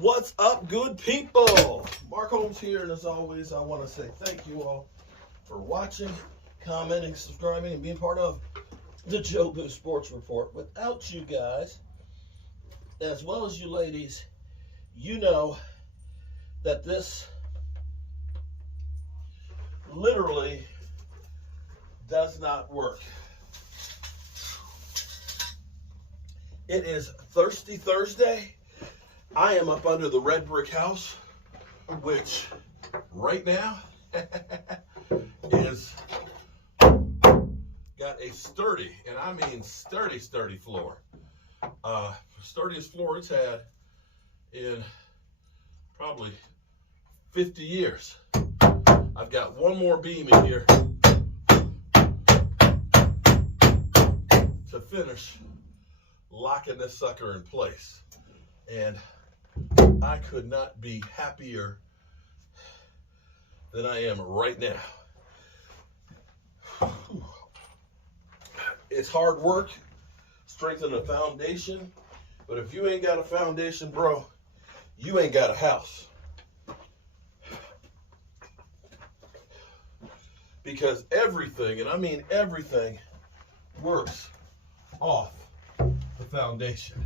What's up, good people? Mark Holmes here, and as always, I want to say thank you all for watching, commenting, subscribing, and being part of the Joe Boo Sports Report. Without you guys, as well as you ladies, you know that this literally does not work. It is Thirsty Thursday. I am up under the red brick house, which right now is got a sturdy, and I mean sturdy floor. Sturdiest floor it's had in probably 50 years. I've got one more beam in here to finish locking this sucker in place. And I could not be happier than I am right now. It's hard work, strengthening a foundation, but if you ain't got a foundation, bro, you ain't got a house. Because everything, and I mean everything, works off the foundation.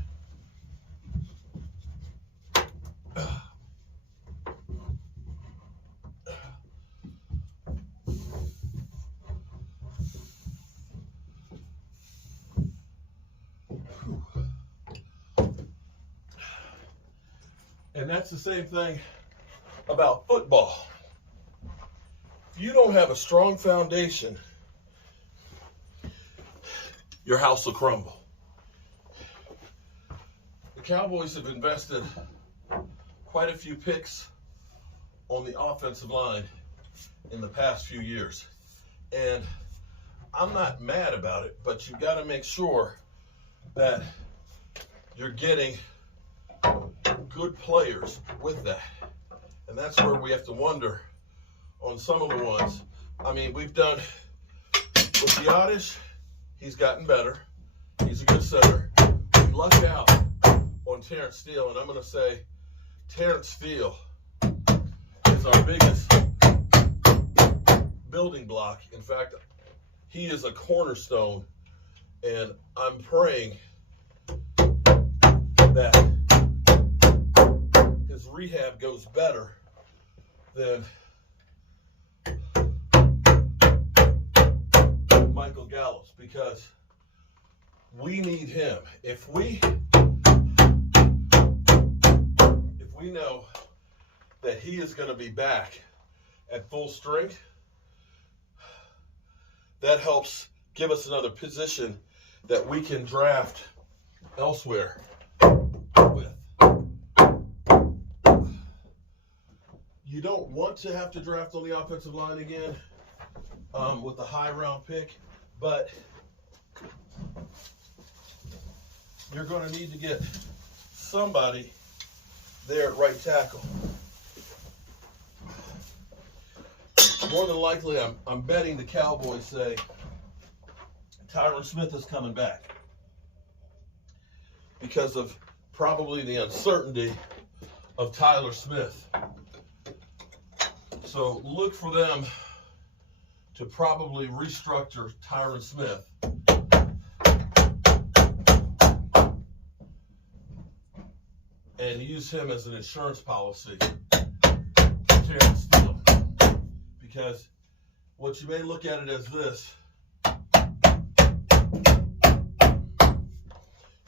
And that's the same thing about football. If you don't have a strong foundation, your house will crumble. The Cowboys have invested quite a few picks on the offensive line in the past few years. And I'm not mad about it, but you got to make sure that you're getting good players with that. And that's where we have to wonder on some of the ones. I mean, we've done with Giannis, he's gotten better. He's a good center. We lucked out on Terrence Steele, and I'm going to say Terrence Steele is our biggest building block. In fact, he is a cornerstone, and I'm praying that his rehab goes better than Michael Gallups, because we need him. If we know that he is going to be back at full strength, that helps give us another position that we can draft elsewhere with. You don't want to have to draft on the offensive line again with a high round pick, but you're going to need to get somebody there at right tackle. more than likely, I'm betting the Cowboys say Tyron Smith is coming back because of probably the uncertainty of Tyler Smith. So look for them to probably restructure Tyron Smith and use him as an insurance policy for Terrence Steele. Because what you may look at it as this,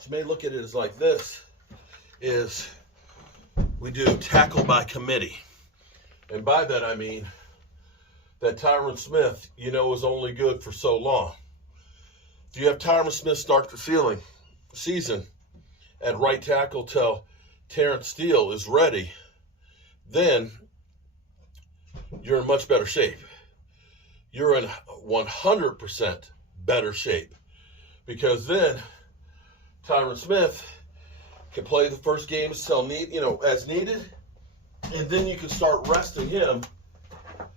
you may look at it as like this, is we do tackle by committee. And by that I mean that Tyron Smith, is only good for so long. If you have Tyron Smith start the season at right tackle till Terrence Steele is ready, then you're in much better shape. You're in 100% better shape, because then Tyron Smith can play the first game as needed, and then you can start resting him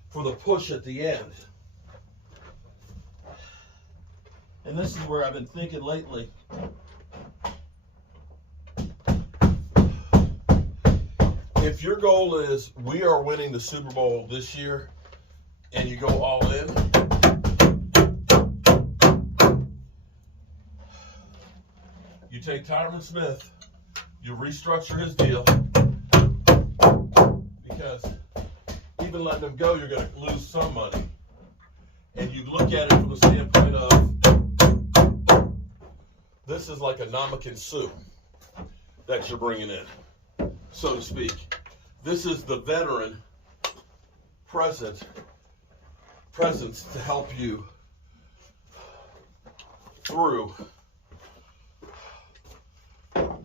for the push at the end. And this is where I've been thinking lately. If your goal is we are winning the Super Bowl this year and you go all in, you take Tyron Smith, you restructure his deal, because even letting him go, you're going to lose some money. And you look at it from the standpoint of, this is like a Namakan soup that you're bringing in, so to speak. This is the veteran presence to help you through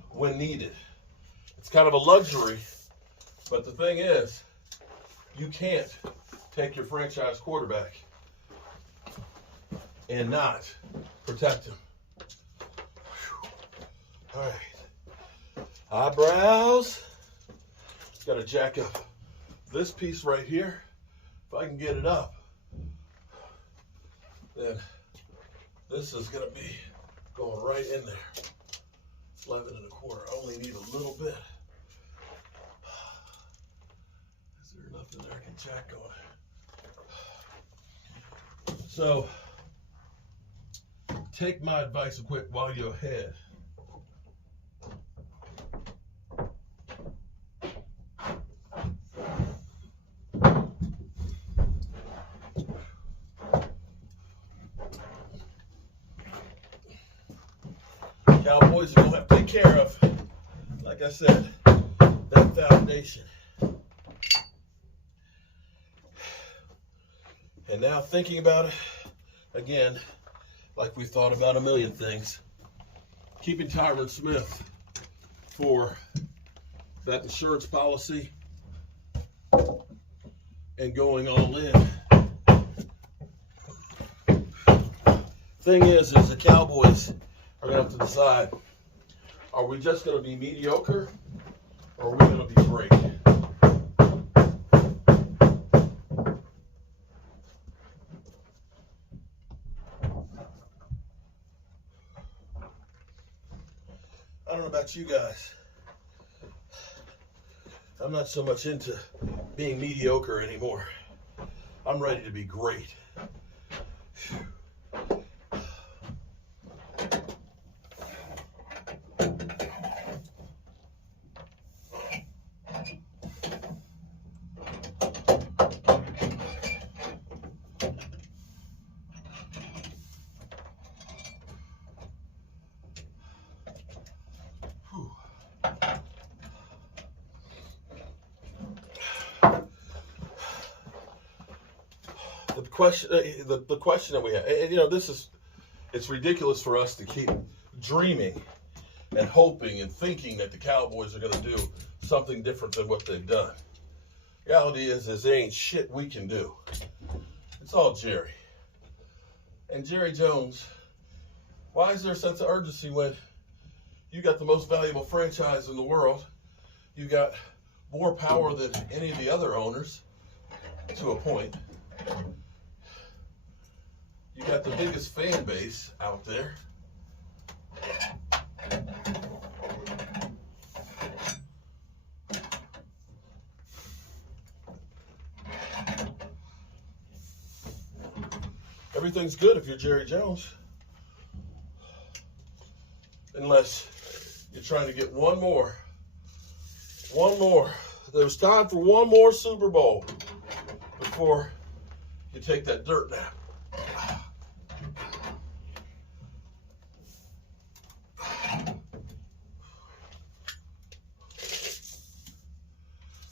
when needed. It's kind of a luxury, but the thing is, you can't take your franchise quarterback and not protect him. Whew. All right. Eyebrows. Got to jack up this piece right here. If I can get it up, then this is going to be going right in there. 11 1/4. I only need a little bit. Is there enough in there I can jack on? So, take my advice and quit while you're ahead. Cowboys are going to have to take care of, like I said, that foundation. And now thinking about it, again, like we thought about a million things, keeping Tyron Smith for that insurance policy and going all in. Thing is the Cowboys are going to have to decide, are we just going to be mediocre or are we going to be great? I don't know about you guys. I'm not so much into being mediocre anymore. I'm ready to be great. The question that we have, and it's ridiculous for us to keep dreaming and hoping and thinking that the Cowboys are going to do something different than what they've done. Reality is there ain't shit we can do. It's all Jerry. And Jerry Jones, why is there a sense of urgency when you got the most valuable franchise in the world? You got more power than any of the other owners, to a point. You got the biggest fan base out there. Everything's good if you're Jerry Jones. Unless you're trying to get one more. One more. There's time for one more Super Bowl before you take that dirt nap.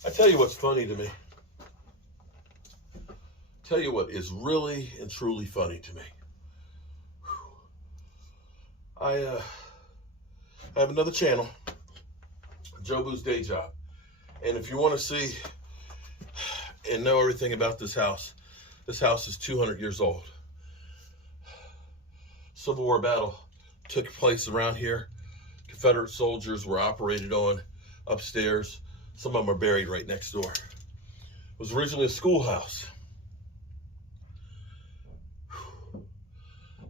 I tell you what's funny to me. Tell you what is really and truly funny to me. I have another channel, Jobu's Day Job. And if you want to see and know everything about this house is 200 years old. Civil War battle took place around here. Confederate soldiers were operated on upstairs. Some of them are buried right next door. It was originally a schoolhouse.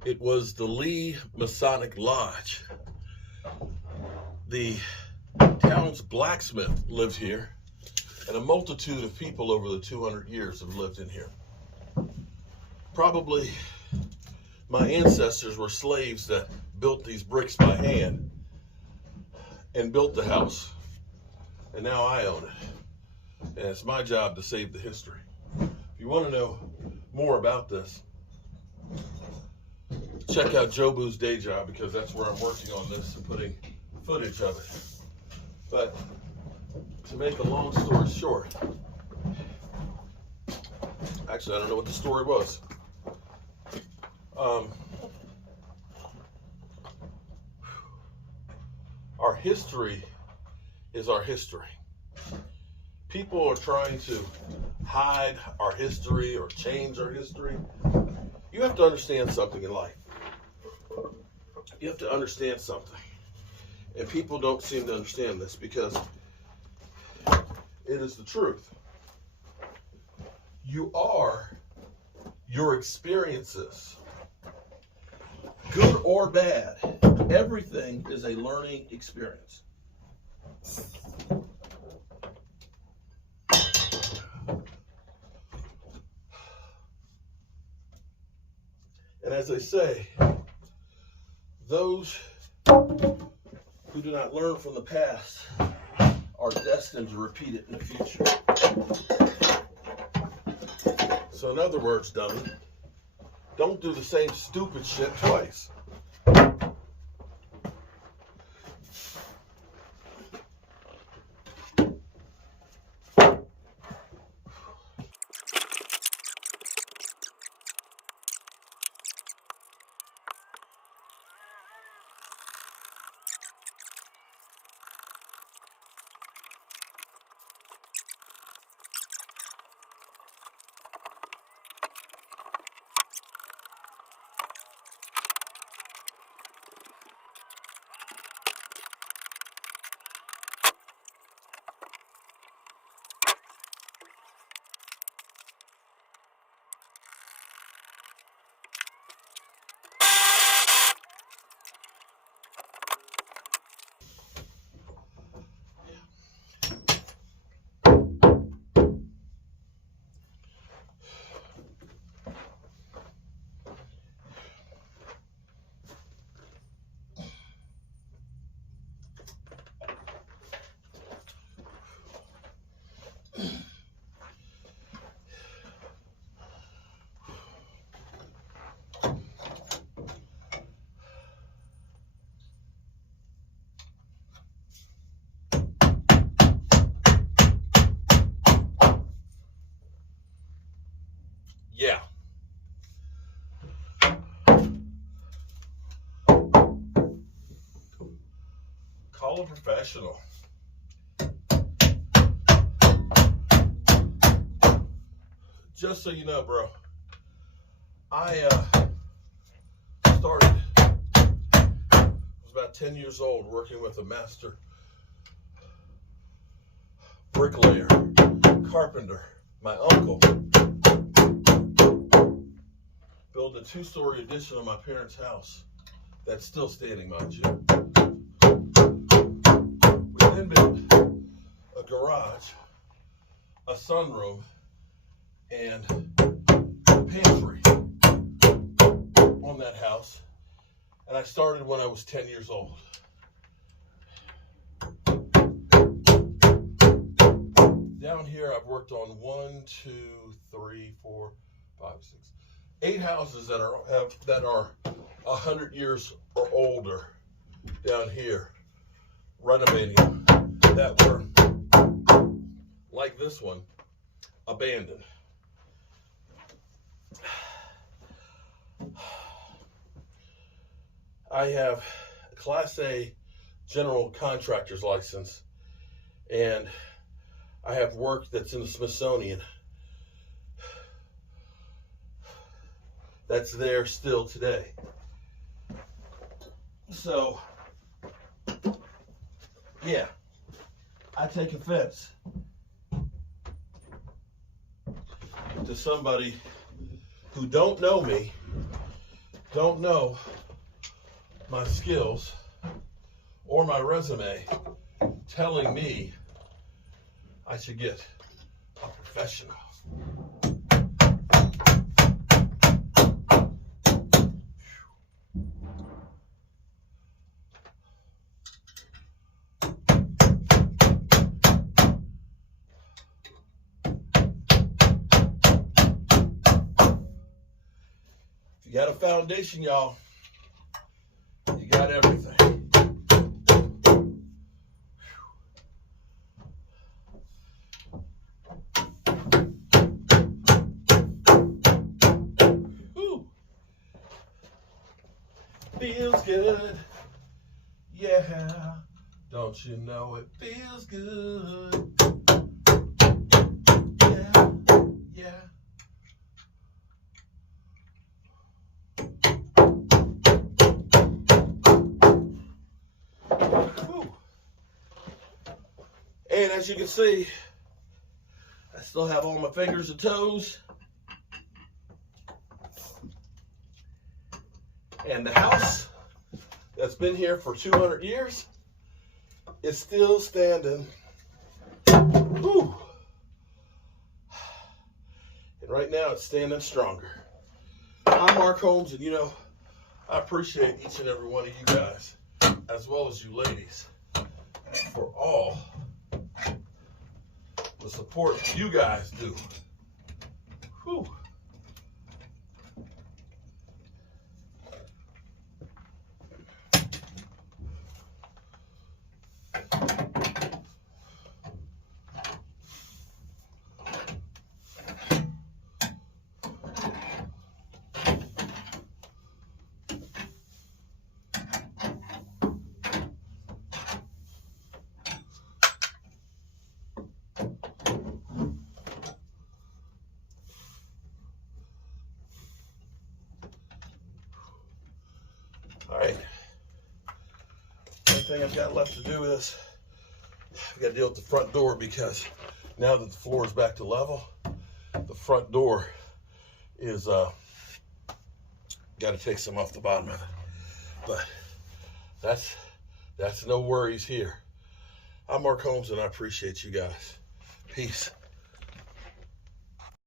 It was the Lee Masonic Lodge. The town's blacksmith lived here, and a multitude of people over the 200 years have lived in here. Probably my ancestors were slaves that built these bricks by hand and built the house, and now I own it. And it's my job to save the history. If you want to know more about this, check out Jobu's Day Job, because that's where I'm working on this and putting footage of it. But to make a long story short, actually I don't know what the story was. Our history is our history. People are trying to hide our history or change our history. You have to understand something in life. You have to understand something. And people don't seem to understand this, because it is the truth. You are your experiences. Good or bad, everything is a learning experience. And as I say, those who do not learn from the past are destined to repeat it in the future. So in other words, dummy, don't do the same stupid shit twice. Yeah. Call a professional. Just so you know, bro, I started, I was about 10 years old working with a master bricklayer, carpenter, my uncle. building a 2-story addition on my parents' house that's still standing, mind you. We then built a garage, a sunroom, and a pantry on that house. And I started when I was 10 years old. Down here, I've worked on 1, 2, 3, 4, 5, 6, 8 houses that are 100 years or older down here, renovating them, that were, like this one, abandoned. I have a Class A general contractor's license, and I have work that's in the Smithsonian that's there still today. So, yeah, I take offense to somebody who don't know me, don't know my skills or my resume, telling me I should get a professional. If you got a foundation, y'all, you got everything. Feels good, yeah, don't you know it feels good, yeah, yeah. Whew. And as you can see, I still have all my fingers and toes. And the house that's been here for 200 years is still standing. Whew. And right now it's standing stronger. I'm Mark Holmes, and you know, I appreciate each and every one of you guys, as well as you ladies, for all the support you guys do. Whew. All right, only thing I've got left to do is I've got to deal with the front door, because now that the floor is back to level, the front door is got to take some off the bottom of it. But that's no worries here. I'm Mark Holmes, and I appreciate you guys. Peace.